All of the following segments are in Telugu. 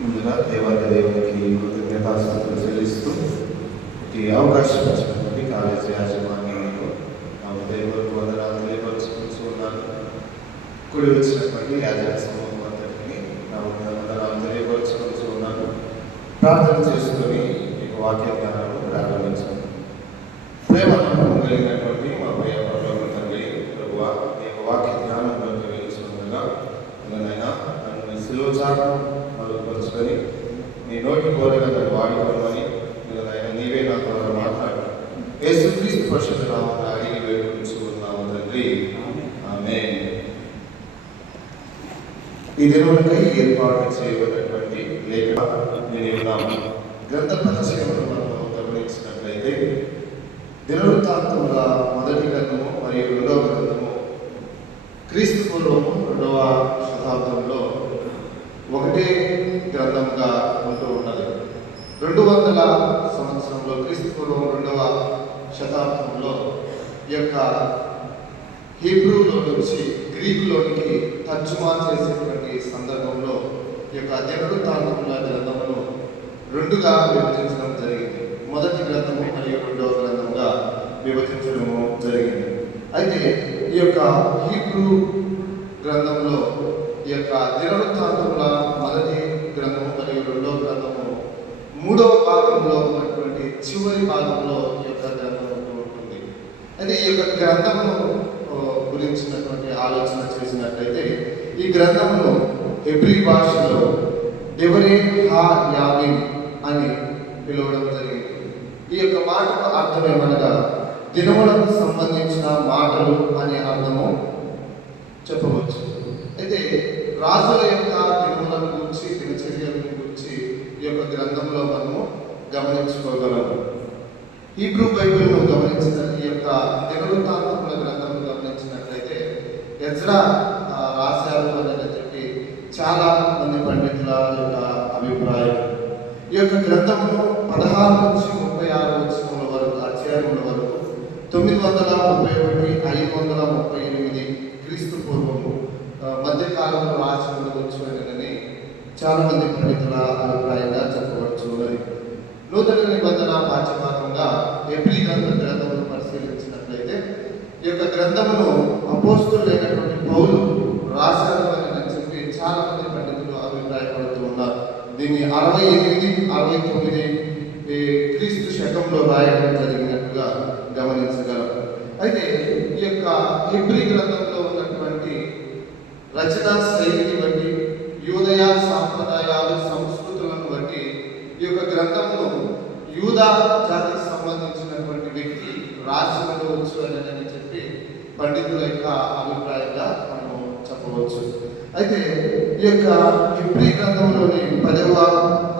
ముందుగా దేవునికి కృతజ్ఞతాస్తుతులు చెల్లిస్తూ ఈ అవకాశం ఇచ్చినటువంటి కాలేజీ యాజమాన్యానికి నా హృదయపూర్వక వందనాలు తెలియపరుచుకుంటూ ఉన్నాను. కూడి వచ్చినటువంటి యాజమాన్య సమూహం అంతటిని నా వందనాలు తెలియపరుచుకుంటూ ఉన్నాను. ప్రార్థన చేసుకొని ఈ వాక్య జ్ఞానాలు ప్రారంభించాను. ప్రేమ నమ్మకం కలిగినటువంటి మా భయ పరలోక తండ్రి ప్రభువా, ఈ వాక్య జ్ఞానంలోకి వెలుచుకుండగా నన్నైనా నన్ను సిలువచాటు మరుగుపరుచుకొని నీ నోటి కోరిన నన్ను వాడుకోమని నన్నైనా నీవే నా ద్వారా మాట్లాడు. యేసుక్రీస్తు పరిశుద్ధ నామమున అడిగి వేడుకొనుచున్నాము తండ్రి, ఆమేన్. ఈ దినములకై ఏర్పాటు చేయబడినటువంటి లేఖనం గ్రంథ పరిచయంలో మనం గమనించినట్లయితే దినవృత్తాంతముల మొదటి గ్రంథము మరియు రెండవ గ్రంథము క్రీస్తు పూర్వము 2వ శతాబ్దంలో ఒకటే గ్రంథంగా ఉంటూ ఉన్నది. 200 సంవత్సరంలో క్రీస్తు పూర్వం 2వ శతాబ్దంలో ఈ యొక్క హీబ్రూలో నుంచి గ్రీకులోనికి తర్జుమా చేసేటువంటి సందర్భంలో ఈ యొక్క దినవృత్తాంతముల గ్రంథమును 2గా విభజించడం జరిగింది. మొదటి గ్రంథము మరియు 2వ గ్రంథంగా విభజించడము జరిగింది. అయితే ఈ యొక్క హీబ్రూ గ్రంథంలో ఈ యొక్క దినవృత్తాంతముల మొదటి గ్రంథము మరియు 2వ గ్రంథము 3వ భాగంలో ఉన్నటువంటి చివరి భాగంలో ఈ యొక్క గ్రంథము ఉంటుంది. అయితే ఈ యొక్క గ్రంథమును గురించినటువంటి ఆలోచన చేసినట్లయితే ఈ గ్రంథమును హెబ్రీ భాషలో డెవరే హా యామిన్ అని పిలవడం జరిగింది. ఈ యొక్క మాటకు అర్థం ఏమనగా దినములకు సంబంధించిన మాటలు అనే అర్థము చెప్పవచ్చు. అయితే రాజుల యొక్క దినములను గురించి దినచర్యల గురించి ఈ యొక్క గ్రంథంలో మనము గమనించుకోగలము. హీబ్రూ బైబిల్ను గమనించిన ఈ యొక్క దినవృత్తాంతముల గ్రంథంను గమనించినట్లయితే ఎజ్రా రాశారు అని చెప్పి చాలా మంది పండితుల యొక్క అభిప్రాయం. ఈ యొక్క గ్రంథమును 16 నుంచి 36 వచనముల వరకు అధ్యాయముల వరకు 931 538 క్రీస్తు పూర్వము మధ్యకాలంలో రాసి ఉండవచ్చు అని చాలా మంది పండితుల అభిప్రాయంగా చెప్పవచ్చు. నూతన నిబంధన పాఠ్యభాగంగా హెబ్రీ గ్రంథమును పరిశీలించినట్లయితే ఈ యొక్క గ్రంథమును అపోస్తులైనటువంటి పౌలు రాశారు అని చెప్పి చాలా మంది పండితులు అభిప్రాయపడుతూ ఉన్నారు. దీన్ని 68, 69 క్రీస్తు శకంలో రాయడం జరిగినట్టుగా గమనించగలం. అయితే ఈ యొక్క హెబ్రీ గ్రంథంలో ఉన్నటువంటి రచనా శైలిని బట్టి, యూదయ సాంప్రదాయాలు సంస్కృతులను బట్టి ఈ యొక్క గ్రంథమును యూదా జాతికి సంబంధించినటువంటి వ్యక్తి రాసి ఉండవచ్చు అని చెప్పి పండితుల యొక్క అభిప్రాయంగా మనము చెప్పవచ్చు. అయితే ఈ యొక్క హెబ్రీ గ్రంథంలోని 10వ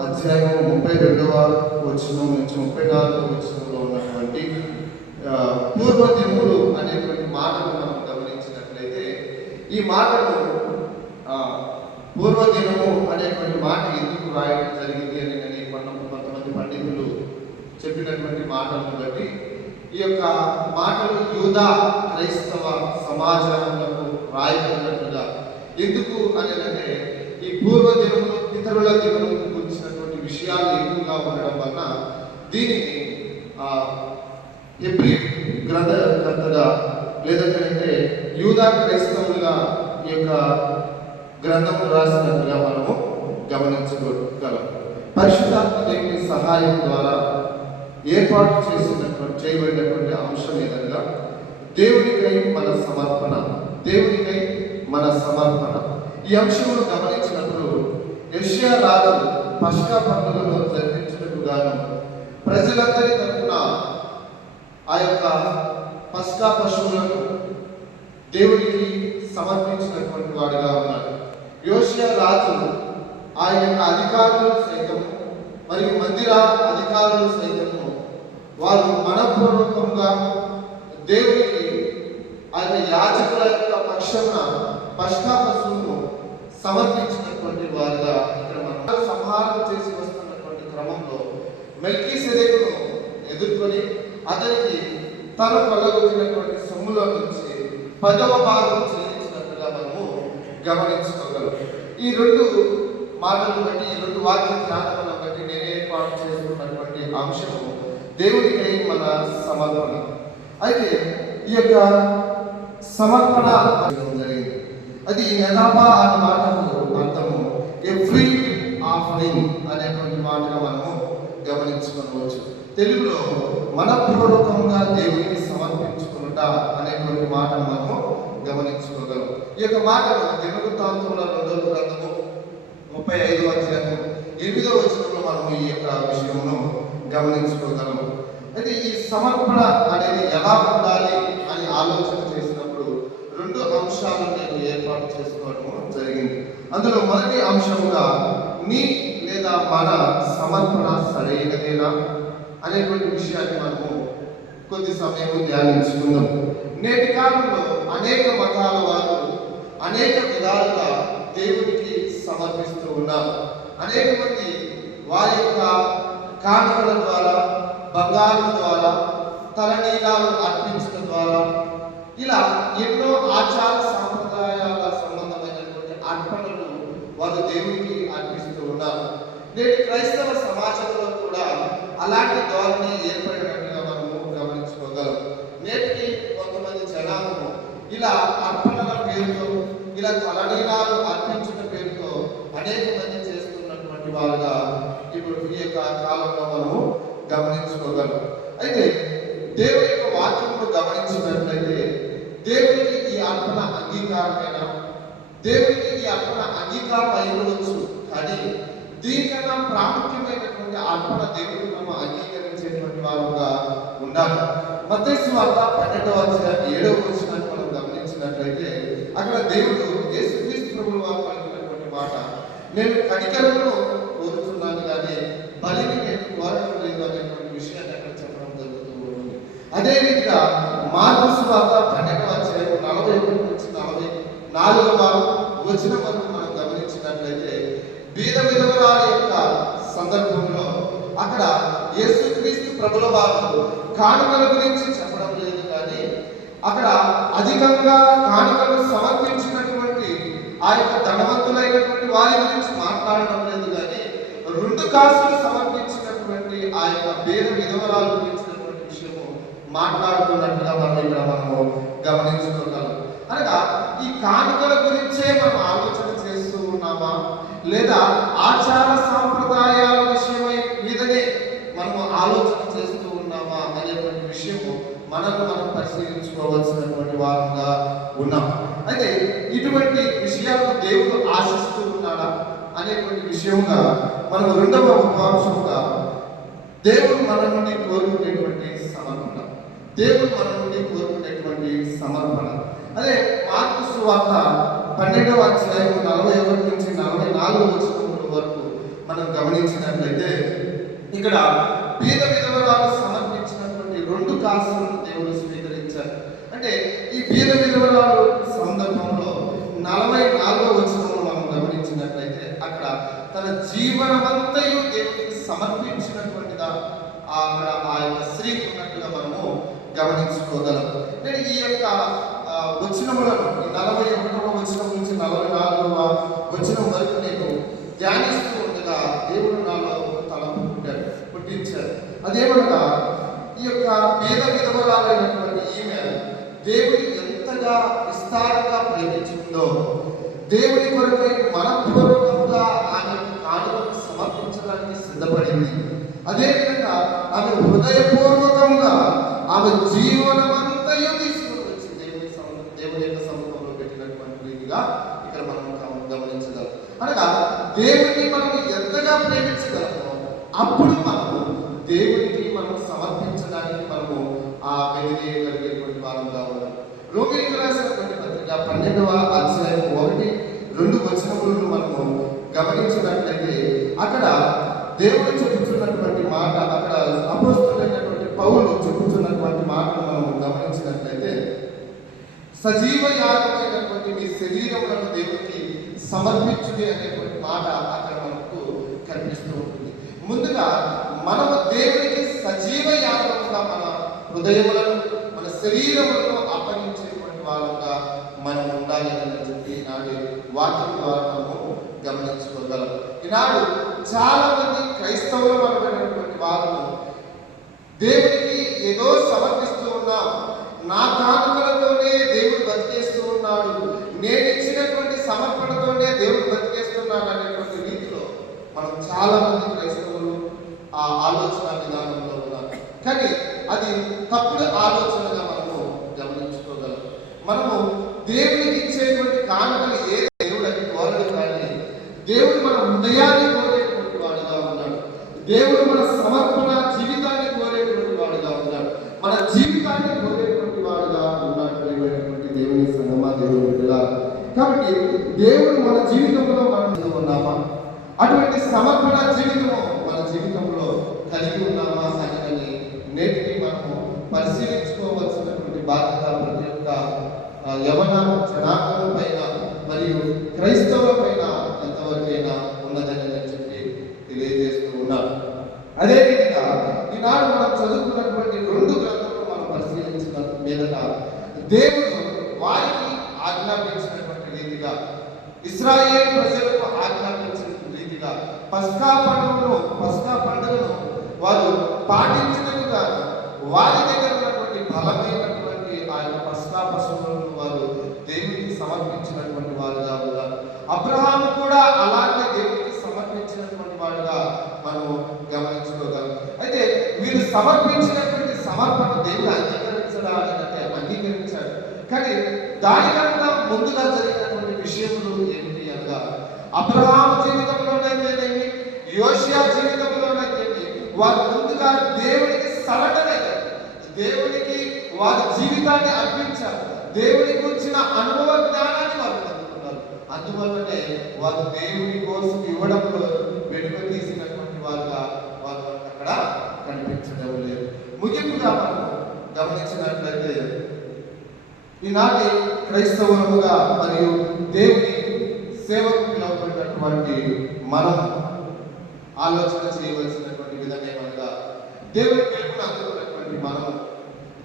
అధ్యాయం 32వ వచనం నుంచి 34వ వచనంలో ఉన్నటువంటి పూర్వదినములు అనేటువంటి మాటను మనం గమనించినట్లయితే ఈ మాటను పూర్వదినము అనేటువంటి మాట ఎందుకు రాయడం జరిగింది అని కొంతమంది పండితులు చెప్పినటువంటి మాటలను బట్టి ఈ యొక్క మాటలు యూదా క్రైస్తవ సమాజంలో రాయబడినట్లుగా ఎందుకు అంటే ఈ పూర్వదినములు పితరుల దినములను గురించినటువంటి విషయాలు ఎక్కువగా ఉండడం వలన దీనిని హెబ్రీ గ్రంథకర్తగా లేదంటే యూదా క్రైస్తవులుగా ఈ యొక్క గ్రంథము రాసినట్టుగా మనము గమనించగలం. పరిశుద్ధాత్మ దేవుని సహాయం ద్వారా ఏర్పాటు చేయబడినటువంటి అంశం ఏదనగా దేవునికై మన సమర్పణ. దేవునికై మన సమర్పణ ఈ అంశంలో గమనించినప్పుడు యెషయా రాజు పస్కా పండుగను జరిపించుటకు గాను ప్రజలందరి తరపున ఆ యొక్క పస్కా పశువులను దేవునికి సమర్పించినటువంటి వాడుగా ఉన్నాడు. యోషియా రాజు ఆ యొక్క అధికారులు సైతము మరియు మందిర అధికారులు సైతము వారు మనపూర్వకంగా దేవునికి ఆ యొక్క యాజకుల యొక్క పక్షమున పస్కా పశువును సమర్పించినటువంటి వారుగా ఇక్కడ మనం సంహారం చేసి వస్తున్నటువంటి క్రమంలో మెల్కీసెదెకును ఎదుర్కొని అతనికి తను కొల్లగొట్టినటువంటి సొమ్ములో నుంచి 10వ భాగం చెల్లించినట్టుగా గమనించుకోగలం. ఈ రెండు మాటలను బట్టి, ఈ రెండు వాక్య ధ్యానాలను బట్టి నేను ఏర్పాటు చేసుకున్నటువంటి అంశము దేవుడికై మన సమర్పణ. అయితే ఈ యొక్క సమర్పణ జరిగింది. అది నెలాపా అనే మాటకు అర్థము ఎవ్రీ ఆఫరింగ్ అనేటువంటి మాటగా మనము గమనించుకోవచ్చు. తెలుగులో మనపూర్వకంగా దేవునికి సమర్పించుకునుట అనేటువంటి మాట మనము గమనించుకోగలం. ఈ యొక్క మాటను దినవృత్తాంతముల 2వ గ్రంథము 35వ అధ్యాయము 8వ వచనంలో మనము ఈ యొక్క విషయమును గమనించుకోగలము. అయితే ఈ సమర్పణ అనేది ఎలా ఉండాలి అని ఆలోచన చేసినప్పుడు రెండు అంశాలను నేను ఏర్పాటు చేసుకోవడం జరిగింది. అందులో మొదటి అంశంగా నీ లేదా మన సమర్పణ సరైనదేనా అనేటువంటి విషయాన్ని మనము కొద్ది సమయం ధ్యానించుకుందాం. నేటి కాలంలో అనేక మతాల వారు అనేక విధాలుగా దేవునికి సమర్పిస్తూ ఉన్నారు. అనేక మంది వారి యొక్క కానుకల ద్వారా, బంగారం ద్వారా, తలనీలాలు అర్పించడం ద్వారా ఇలా ఎన్నో ఆచార సాంప్రదాయాల సంబంధమైనటువంటి అర్పణలు వారు దేవునికి అర్పిస్తూ ఉన్నారు. నేటి క్రైస్తవ సమాజంలో కూడా అలాంటి ధోరణి ఏర్పడినట్టుగా మనము గమనించుకోగలం. నేటికి కొంతమంది జనాలను ఇలా అర్పణల పేరుతో, ఇలా తలనీలాలు అర్పించిన పేరుతో అనేక మంది చేస్తున్నటువంటి వారుగా ఇప్పుడు ఈ యొక్క కాలంలో మనము గమనించుకోగలం. అయితే దేవుని యొక్క వాక్యమును గమనించినట్లయితే దేవునికి ఈ అర్పణ అంగీకారమైన, దేవునికి ఈ అర్పణ అంగీకారం అయినవచ్చు, కానీ దీనికన్నా ప్రాముఖ్యమైనటువంటి అర్పణ దేవుడికి మనం అంగీకరించేటువంటి వారుగా ఉండాలి. మత్తయి సువార్త 12వ అధ్యాయం 7వ వచనాన్ని మనం గమనించినట్లయితే అక్కడ దేవుడు యేసుక్రీస్తు ప్రభువు వారు పలికినటువంటి మాట, నేను కనికరమును కోరుతున్నాను కానీ బలిని నేను కోరడం లేదు అనేటువంటి విషయాన్ని అక్కడ చెప్పడం జరుగుతూ ఉంటుంది. అదేవిధంగా మార్కు సువార్త 12వ అధ్యాయం 41 నుంచి 44వ వచనం వరకు మనం గమనించినట్లయితే బీద విధవరాలి యొక్క సందర్భంలో అక్కడ యేసుక్రీస్తు ప్రభుల వారు కానుకల గురించి చెప్పడం లేదు, కానీ అక్కడ అధికంగా కానుకలు సమర్పించినటువంటి ఆ యొక్క ధనవంతులైనటువంటి వారి గురించి మాట్లాడడం లేదు, కానీ 2 కాసులు సమర్పించినటువంటి ఆ యొక్క బీద విధవరాలు గురించినటువంటి విషయము మాట్లాడుతున్నట్టుగా మనము గమనించుకోగలం. అనగా ఈ కానుకల గురించే మనం ఆలోచన చేస్తూ ఉన్నామా, లేదా ఆచార సాంప్రదాయాల విషయమై మీదనే మనము ఆలోచన చేస్తూ ఉన్నామా అనేటువంటి విషయము మనం పరిశీలించుకోవాల్సినటువంటి వారంగా ఉన్నాం. అయితే ఇటువంటి విషయాలను దేవుడు ఆశిస్తూ ఉన్నాడా అనేటువంటి విషయంగా మనం రెండవ ఉపవాంశంగా దేవుడు మన నుండి కోరుకునేటువంటి సమర్పణ, దేవుడు మన నుండి కోరుకునేటువంటి సమర్పణ. అదే మార్కు సువార్త 12వ అధ్యాయం 41 నుంచి 44వ వచనముల వరకు మనం గమనించినట్లయితే ఇక్కడ బీద విధవరాలు సమర్పించినటువంటి 2 కాసులను దేవుడు స్వీకరించారు. అంటే ఈ బీద విధవరాలు సందర్భంలో 44వ వచనంలో మనం గమనించినట్లయితే అక్కడ తన జీవనమంతయు దేవునికి సమర్పించినటువంటిదా అక్కడ ఆ యొక్క స్త్రీ ఉన్నట్టుగా మనము గమనించుకోగలం. నేను ఈ యొక్క వచనములను 41వ వచనం నుంచి 44వ వచనం వరకు నేను ధ్యానిస్తూ ఉండగా దేవుడు నాలో తలంపు పుట్టించారు. అదేమనగా ఈ యొక్క పేద విధవరాలైనటువంటి ఈమె దేవుని ఎంతగా విస్తారంగా ప్రేమించుకుందో, దేవుని కొరకై మనపూర్వకంగా ఆమె కానుకను సమర్పించడానికి సిద్ధపడింది. అదేవిధంగా ఆమె హృదయపూర్వకంగా ఆమె జీవనమంతయు తీసుకుని వచ్చి దేవుని యొక్క సముఖంలో పెట్టినటువంటి రీతిగా ఇక్కడ మనం గమనించగలం. అనగా దేవుని మనం ఎంతగా ప్రేమించగలమో అప్పుడు మనము దేవునికి మనం సమర్పించడానికి మనము ఆ వెలిగేయగలిగేటువంటి వారంగా ఉన్నాం. రోమీయులకు రాసినటువంటి పత్రిక 12వ అధ్యాయం 1-2 వచనములను మనము గమనించినట్లయితే అక్కడ దేవుడు చెబుతున్నటువంటి మాట, అక్కడ అపోస్తలుడైనటువంటి పౌలు చెబుతున్నటువంటి మాటను మనం గమనించినట్లయితే సజీవ యాగమైనటువంటి మీ శరీరములను దేవునికి సమర్పించుడి అనేటువంటి మాట అక్కడ మనకు కనిపిస్తూ ఉంటుంది. ముందుగా మనము దేవునికి సజీవ యాగముగా మన హృదయములను, మన శరీరములను అప్పగించేటువంటి వాళ్ళంగా మనం ఉండాలి. ఉండాలని చెప్పి ఈనాడు వాక్యం ద్వారా మనము గమనించుకోగలం. ఈనాడు చాలా మంది క్రైస్తవులు అనబడినటువంటి వారు దేవునికి ఏదో సమర్పిస్తూ ఉన్నాం, నా కానుకలతోనే దేవుడు బతికేస్తూ ఉన్నాడు, నేను ఇచ్చినటువంటి సమర్పణతోనే దేవుడు బతికేస్తున్నాడు అనేటువంటి రీతిలో మనం చాలా మంది క్రైస్తవులు ఆ ఆలోచన విధానంలో ఉన్నారు. కానీ అది తప్పుడు ఆలోచనగా మనము గమనించుకోగలం. మనము దేవునికి ఇచ్చేటువంటి కానుకలు ఏ దేవుడు అని కోరడు, కానీ దేవుడు మన హృదయాన్ని కోరేటువంటి వాడుగా ఉన్నాడు. దేవుడు మన సమర్పణ జీవితాన్ని కోరేటువంటి వాడుగా ఉన్నాడు. మన జీవితాన్ని కోరేటువంటి వాడుగా ఉన్నాడు. దేవుని సంగమా, దేవుని పిల్లలు. కాబట్టి దేవుడు మన జీవితంలో మనం ఉన్నామా, అటువంటి సమర్పణ జీవితము మన జీవితంలో కలిగి ఉన్నామా అని నేటికి మనము పరిశీలించుకోవాల్సినటువంటి బాధ్యత ప్రతి ఒక్క యవన జనాంగం పైన మరియు క్రైస్తవుల పైన ఎంతవరకైనా ఉన్నదని చెప్పి తెలియజేస్తూ ఉన్నాను. అదేవిధంగా ఈనాడు మనం చదువుకున్నటువంటి 2 గ్రంథాలు మనం పరిశీలించిన మీదట దేవుడు వారికి ఆజ్ఞాపించినటువంటి రీతిగా, ఇశ్రాయేలు ప్రజలకు ఆజ్ఞాపించిన రీతిగా పస్కా పండుగను వారు పాటించినట్టుగా వారి దగ్గర ఉన్నటువంటి బలమైనటువంటి ఆ యొక్క పస్కా పశువులను వారు దేవునికి సమర్పించినటువంటి వారుగా ఉన్నారు. అబ్రహాము కూడా అలాగే దేవునికి సమర్పించినటువంటి వాడుగా మనం గమనించుకోగలం. అయితే వీరు సమర్పించినటువంటి సమర్పణ దేవుడు అంగీకరించడానికంటే అంగీకరించాడు. కానీ దానికన్నా ముందుగా జరిగినటువంటి విషయములు ఏమిటి అనగా, అబ్రహాము జీవితంలోనైతేనేమి, యోషియా జీవితంలోనైతేనేమి వారు ముందుగా దేవునికి సరెండర్ అయ్యారు. దేవునికి వారి జీవితాన్ని అర్పించారు. దేవునికి వచ్చిన అనుభవ జ్ఞానాన్ని వారు పొందుకున్నారు. అందువల్లనే వారు దేవుని కోసం ఇవ్వడంలో వెనుక తీసినటువంటి వారుగా వారు అక్కడ కనిపించడం లేదు. ముగింపుగా మనం గమనించినట్లయితే ఈనాటి క్రైస్తవులుగా మరియు దేవుని సేవకు పిలువబడినటువంటి మనం ఆలోచన చేయవలసినటువంటి విధంగా ఏమనగా, దేవుని పిలుపును అందుకున్నటువంటి మనం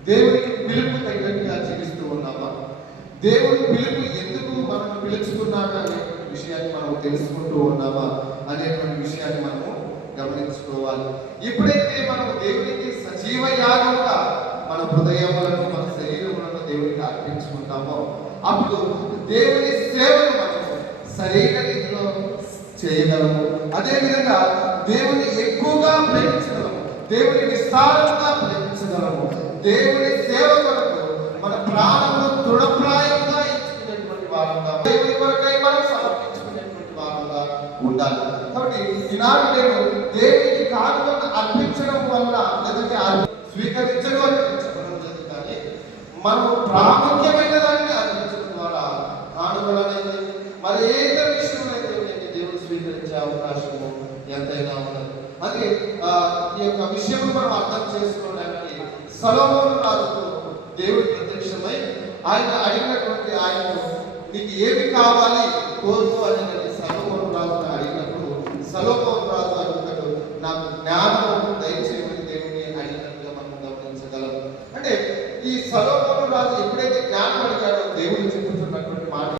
దేవునికి పిలుపు తగినట్టుగా జీవిస్తూ ఉన్నామా, దేవుని పిలుపు ఎందుకు మనం పిలుచుకున్నాడు అనే విషయాన్ని మనం తెలుసుకుంటూ ఉన్నామా అనేటువంటి విషయాన్ని మనము గమనించుకోవాలి. ఎప్పుడైతే మనం దేవునికి సజీవ యాగంగా మన హృదయములను, మన శరీరములను దేవునికి అర్పించుకుంటామో అప్పుడు దేవుని సేవను మనము సరైన రీతిలో చేయగలము. అదేవిధంగా దేవుని ఎక్కువగా ప్రేమించగలము, దేవుని విస్తారంగా ప్రేమించగలము. దేవుని సేవ కొరకు మన ప్రాణమును దృఢప్రాయంగా ఇచ్చుకునేటువంటి వారంగా, దేవుని కొరకై మనం సమర్పించుకునేటువంటి వారంగా ఉండాలి. కాబట్టి ఈనాడు నేను దేవునికి కానుకలను అర్పించడం వల్ల లేదంటే స్వీకరించడం అని చెప్పడం లేదు, కానీ మనము ప్రాముఖ్యమైన దాన్ని అర్పించడం ద్వారా కానుకలనేది మరి ఏ విషయంలో అయితే దేవుడు స్వీకరించే అవకాశము ఎంతైనా ఉన్నది. అది ఈ యొక్క విషయం మనం అర్థం చేసుకోవడానికి సొలొమోను రాజుకు దేవుడు ప్రత్యక్షమై ఆయన అడిగినటువంటి, ఆయనకు నీకు ఏమి కావాలి కోరుకు అని సొలొమోను రాజును అడిగినప్పుడు సొలొమోను రాజు అడుగుతాడు, నాకు జ్ఞానము దయచేయమని దేవుని అడిగినట్టుగా మనం గమనించగలం. అంటే ఈ సొలొమోను రాజు ఎప్పుడైతే జ్ఞానం అడిగాడో దేవుడు చెబుతున్నటువంటి మాట,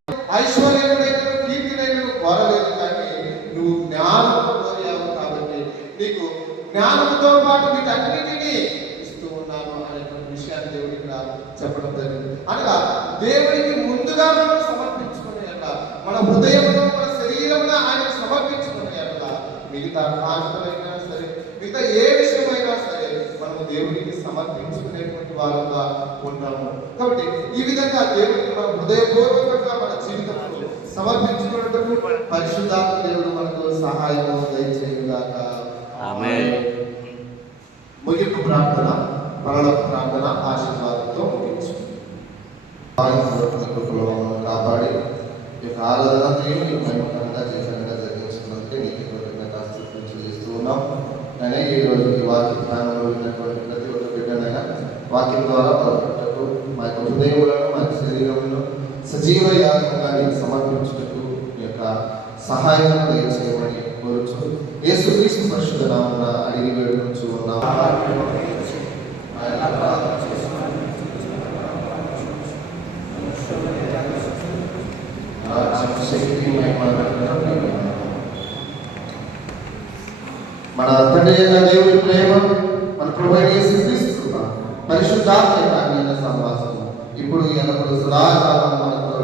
ఐశ్వర్యమునైనా కీర్తినైనా కోరలేదు, కానీ నువ్వు జ్ఞానము కోరావు కాబట్టి నీకు జ్ఞానంతో పాటు వీటన్నిటినీ ఇస్తూ ఉన్నాను అనేటువంటి విషయాన్ని దేవుడు ఇక్కడ చెప్పడం జరిగింది. అనగా దేవుడికి ముందుగా మనం సమర్పించుకునే మన హృదయంలో, మన శరీరంలో ఆయన సమర్పించుకునే మిగతా కానుకలైనా సరే, మిగతా ఏ విషయమైనా సరే మనము దేవుడికి సమర్పించుకునేటువంటి వారంగా ఉంటాము. కాబట్టి ఈ విధంగా దేవుడికి మన హృదయపూర్వకంగా మన జీవితంలో సమర్పించుకున్నట్టు పరిశుద్ధాత్మ దేవుడు మనకు సహాయం దయచేయుగాక. ఆమేన్. ముగింపు ప్రార్థన, పరలోక ప్రార్థన ఆశీర్వాదంతో ముగించు. కాపాడి ఈ యొక్క ఆరాధనని మహిమకరంగా జీవితంగా జరిగించుకున్నందుకే నీకు కృతజ్ఞతాస్తుతులు చెల్లిస్తూ ఉన్నాం. అయినా ఈ రోజు ఈ వాక్య ధ్యానంలో ఉన్నటువంటి ప్రతి ఒక్క బిడ్డనైనా వాక్యం ద్వారా బలపడటకు, మా యొక్క హృదయములను, మా యొక్క శరీరములను సజీవ యాగంగా నీకు సమర్పించుటకు ఈ యొక్క సహాయం దయచేయమని కోరుచు యేసుక్రీస్తు పరిశుద్ధ నామమున అడిగి వేడుకొనుచు ఉన్నాము. శక్తి మన తండ్రి అయిన దేవుని ప్రేమ, మన ప్రభువైన యేసుక్రీస్తు కృప, పరిశుద్ధాత్మ యొక్క అన్యోన్య సహవాసం ఇప్పుడు ఎల్లప్పుడూ సదాకాలం మనతో